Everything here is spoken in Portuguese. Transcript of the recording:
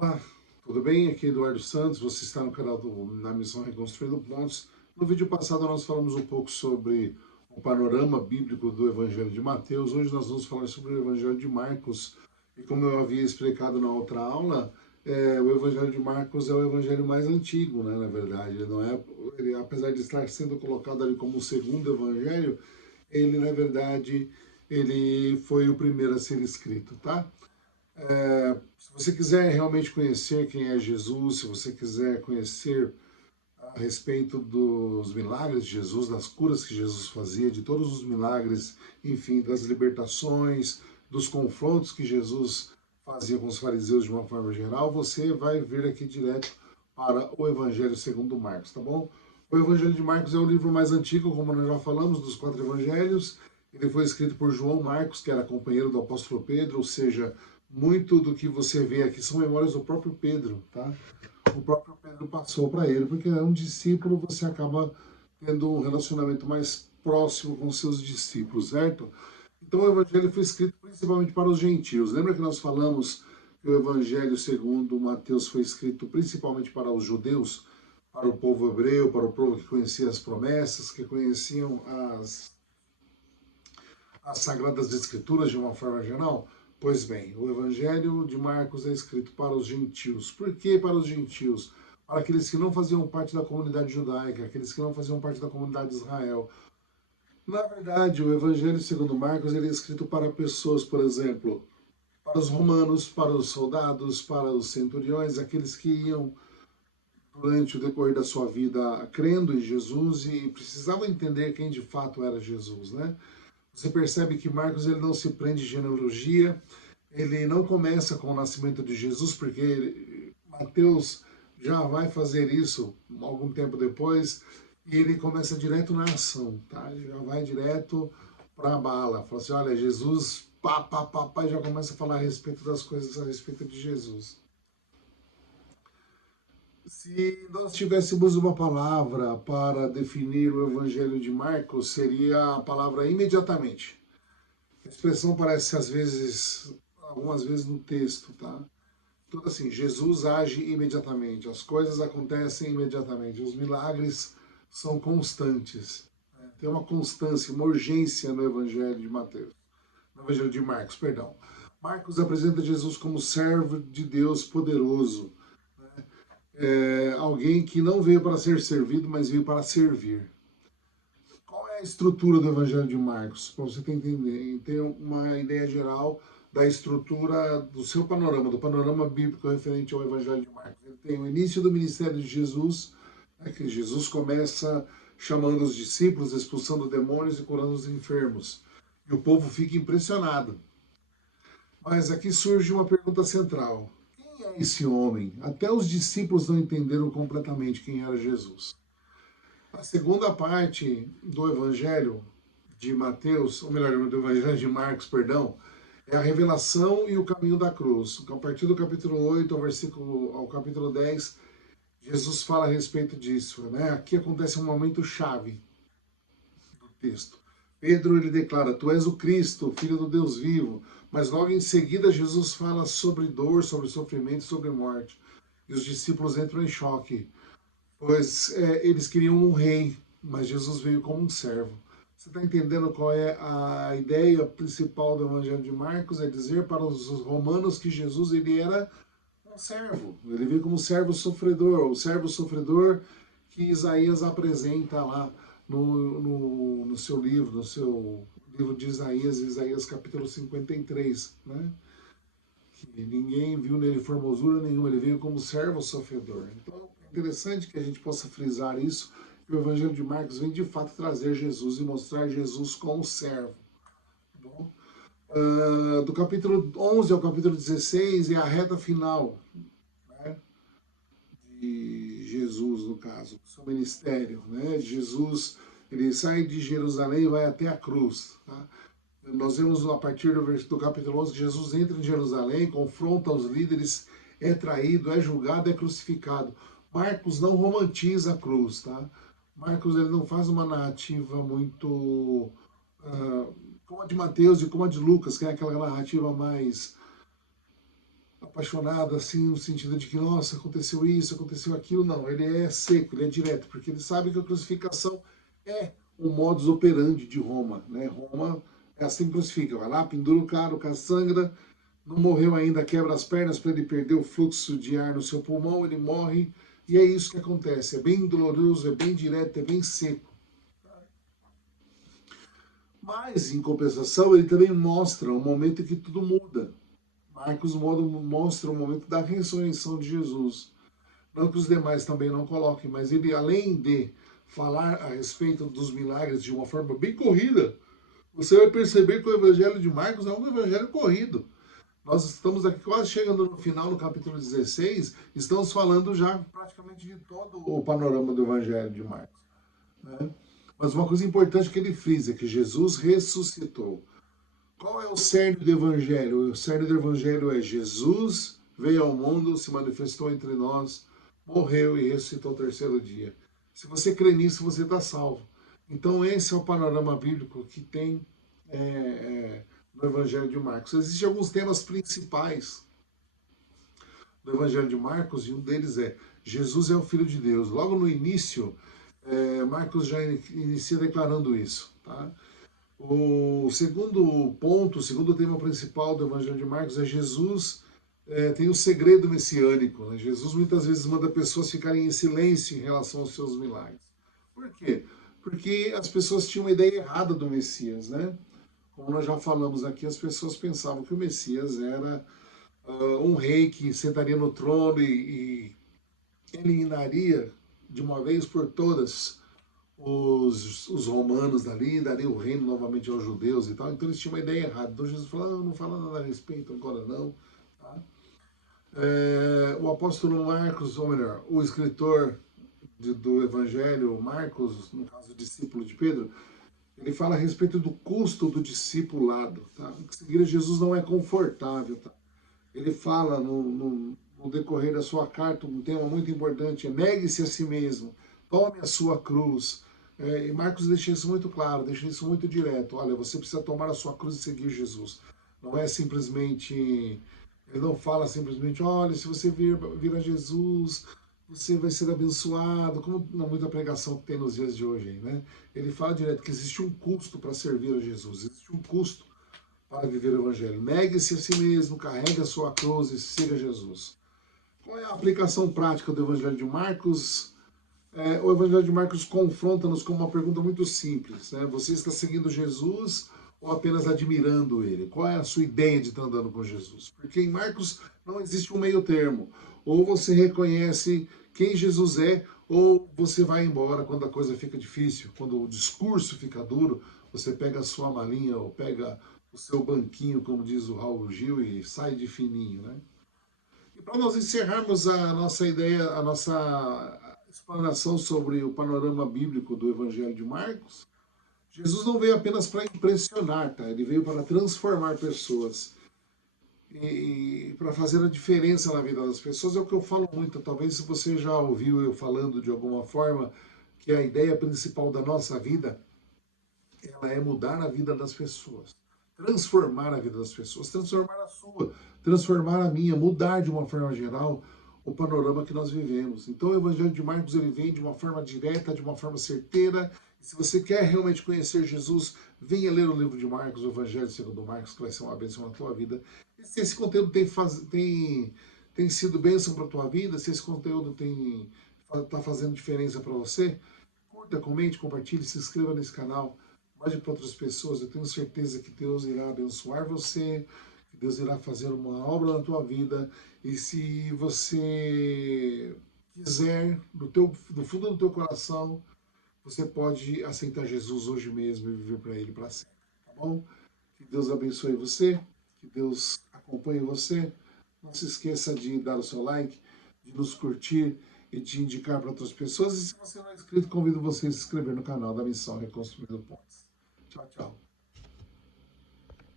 Olá, tudo bem? Aqui é Eduardo Santos, você está no canal na Missão Reconstruindo Pontos. No vídeo passado nós falamos um pouco sobre o panorama bíblico do Evangelho de Mateus. Hoje nós vamos falar sobre o Evangelho de Marcos. E como eu havia explicado na outra aula, o Evangelho de Marcos é o Evangelho mais antigo, né? Na verdade, ele não é, ele, apesar de estar sendo colocado ali como o segundo Evangelho, ele na verdade ele foi o primeiro a ser escrito, tá? Se você quiser realmente conhecer quem é Jesus, se você quiser conhecer a respeito dos milagres de Jesus, das curas que Jesus fazia, de todos os milagres, enfim, das libertações, dos confrontos que Jesus fazia com os fariseus de uma forma geral, você vai vir aqui direto para o Evangelho segundo Marcos, tá bom? O Evangelho de Marcos é o livro mais antigo, como nós já falamos, dos 4 evangelhos. Ele foi escrito por João Marcos, que era companheiro do apóstolo Pedro, ou seja, muito do que você vê aqui são memórias do próprio Pedro, tá? O próprio Pedro passou para ele, porque é um discípulo, você acaba tendo um relacionamento mais próximo com seus discípulos, certo? Então o evangelho foi escrito principalmente para os gentios. Lembra que nós falamos que o evangelho segundo Mateus foi escrito principalmente para os judeus, para o povo hebreu, para o povo que conhecia as promessas, que conheciam as Sagradas Escrituras de uma forma geral? Pois bem, o Evangelho de Marcos é escrito para os gentios. Por que para os gentios? Para aqueles que não faziam parte da comunidade judaica, aqueles que não faziam parte da comunidade de Israel. Na verdade, o Evangelho segundo Marcos ele é escrito para pessoas, por exemplo, para os romanos, para os soldados, para os centuriões, aqueles que iam durante o decorrer da sua vida crendo em Jesus e precisavam entender quem de fato era Jesus, né? Você percebe que Marcos ele não se prende em genealogia, ele não começa com o nascimento de Jesus, porque Mateus já vai fazer isso algum tempo depois, e ele começa direto na ação, tá? Ele já vai direto para a bala, fala assim, olha, Jesus, pá, pá, pá, pá, e já começa a falar a respeito das coisas a respeito de Jesus. Se nós tivéssemos uma palavra para definir o Evangelho de Marcos, seria a palavra imediatamente. A expressão aparece às vezes, algumas vezes no texto, tá? Tudo assim, Jesus age imediatamente, as coisas acontecem imediatamente, os milagres são constantes. Né? Tem uma constância, uma urgência no Evangelho de Mateus, no Evangelho de Marcos, perdão. Marcos apresenta Jesus como servo de Deus poderoso, alguém que não veio para ser servido, mas veio para servir. Qual é a estrutura do Evangelho de Marcos? Para você entender, ter uma ideia geral da estrutura do seu panorama, do panorama bíblico referente ao Evangelho de Marcos. Ele tem o início do ministério de Jesus, né, que Jesus começa chamando os discípulos, expulsando demônios e curando os enfermos. E o povo fica impressionado. Mas aqui surge uma pergunta central. Quem é esse homem? Até os discípulos não entenderam completamente quem era Jesus. A segunda parte do Evangelho de Mateus, ou melhor, do Evangelho de Marcos, perdão, é a revelação e o caminho da cruz. A partir do capítulo 8 ao capítulo 10, Jesus fala a respeito disso. Né? Aqui acontece um momento chave do texto. Pedro ele declara: Tu és o Cristo, filho do Deus vivo. Mas logo em seguida Jesus fala sobre dor, sobre sofrimento, sobre morte. E os discípulos entram em choque, pois eles queriam um rei, mas Jesus veio como um servo. Você está entendendo qual é a ideia principal do Evangelho de Marcos? É dizer para os romanos que Jesus ele era um servo. Ele veio como servo sofredor, o servo sofredor que Isaías apresenta lá no seu livro, no seu livro de Isaías, Isaías capítulo 53, né? Que ninguém viu nele formosura nenhuma, ele veio como servo sofredor. Então, é interessante que a gente possa frisar isso, que o Evangelho de Marcos vem de fato trazer Jesus e mostrar Jesus como servo. Tá bom? Do capítulo 11 ao capítulo 16 é a reta final, né, de Jesus, no caso, do seu ministério. Né? Jesus ele sai de Jerusalém e vai até a cruz. Tá? Nós vemos a partir do capítulo 11 que Jesus entra em Jerusalém, confronta os líderes, é traído, é julgado, é crucificado. Marcos não romantiza a cruz, tá? Marcos ele não faz uma narrativa muito como a de Mateus e como a de Lucas, que é aquela narrativa mais apaixonado, assim, no sentido de que, nossa, aconteceu isso, aconteceu aquilo. Não, ele é seco, ele é direto, porque ele sabe que a crucificação é o modus operandi de Roma, né? Roma é assim que crucifica, vai lá, pendura o cara sangra, não morreu ainda, quebra as pernas para ele perder o fluxo de ar no seu pulmão, ele morre, e é isso que acontece. É bem doloroso, é bem direto, é bem seco. Mas, em compensação, ele também mostra o momento em que tudo muda. Marcos mostra o momento da ressurreição de Jesus. Não que os demais também não coloquem, mas ele, além de falar a respeito dos milagres de uma forma bem corrida, você vai perceber que o Evangelho de Marcos é um evangelho corrido. Nós estamos aqui quase chegando no final, no capítulo 16, estamos falando já praticamente de todo o panorama do Evangelho de Marcos, né? Mas uma coisa importante que ele frisa é que Jesus ressuscitou. Qual é o cerne do Evangelho? O cerne do Evangelho é Jesus veio ao mundo, se manifestou entre nós, morreu e ressuscitou ao terceiro dia. Se você crê nisso, você está salvo. Então esse é o panorama bíblico que tem no Evangelho de Marcos. Existem alguns temas principais do Evangelho de Marcos e um deles é Jesus é o Filho de Deus. Logo no início, Marcos já inicia declarando isso, tá? O segundo ponto, o segundo tema principal do Evangelho de Marcos é Jesus tem o segredo messiânico, né? Jesus muitas vezes manda pessoas ficarem em silêncio em relação aos seus milagres. Por quê? Porque as pessoas tinham uma ideia errada do Messias, né? Como nós já falamos aqui, as pessoas pensavam que o Messias era um rei que sentaria no trono e eliminaria de uma vez por todas os romanos dali, daria o reino novamente aos judeus e tal. Então eles tinham uma ideia errada. Então Jesus falou, não fala nada a respeito agora não. Tá? O apóstolo Marcos, ou melhor, o escritor do Evangelho, Marcos, no caso, o discípulo de Pedro, ele fala a respeito do custo do discipulado. Tá? Seguir Jesus não é confortável. Tá? Ele fala no decorrer da sua carta um tema muito importante, é negue-se a si mesmo, tome a sua cruz. E Marcos deixa isso muito claro, deixa isso muito direto. Olha, você precisa tomar a sua cruz e seguir Jesus. Não é simplesmente, ele não fala simplesmente, olha, se você vir a Jesus, você vai ser abençoado, como na muita pregação que tem nos dias de hoje, né? Ele fala direto que existe um custo para servir a Jesus, existe um custo para viver o Evangelho. Negue-se a si mesmo, carregue a sua cruz e siga Jesus. Qual é a aplicação prática do Evangelho de Marcos? O Evangelho de Marcos confronta-nos com uma pergunta muito simples. Né? Você está seguindo Jesus ou apenas admirando ele? Qual é a sua ideia de estar andando com Jesus? Porque em Marcos não existe um meio termo. Ou você reconhece quem Jesus é, ou você vai embora quando a coisa fica difícil, quando o discurso fica duro, você pega a sua malinha ou pega o seu banquinho, como diz o Raul Gil, e sai de fininho, né? E para nós encerrarmos a nossa ideia, a nossa explanação sobre o panorama bíblico do Evangelho de Marcos, Jesus não veio apenas para impressionar, tá? Ele veio para transformar pessoas e para fazer a diferença na vida das pessoas. É o que eu falo muito, talvez se você já ouviu eu falando de alguma forma, que a ideia principal da nossa vida, ela é mudar a vida das pessoas, transformar a vida das pessoas, transformar a sua, transformar a minha, mudar de uma forma geral o panorama que nós vivemos. Então o Evangelho de Marcos ele vem de uma forma direta, de uma forma certeira. E se você quer realmente conhecer Jesus, venha ler o livro de Marcos, o Evangelho segundo Marcos, que vai ser uma bênção na tua vida. E se esse conteúdo tem sido bênção para a tua vida, se esse conteúdo está fazendo diferença para você, curta, comente, compartilhe, se inscreva nesse canal, mande para outras pessoas. Eu tenho certeza que Deus irá abençoar você, que Deus irá fazer uma obra na tua vida. E se você quiser, do fundo do teu coração, você pode aceitar Jesus hoje mesmo e viver para Ele para sempre. Tá bom? Que Deus abençoe você, que Deus acompanhe você. Não se esqueça de dar o seu like, de nos curtir e de indicar para outras pessoas. E se você não é inscrito, convido você a se inscrever no canal da Missão Reconstruindo Pontes. Tchau, tchau.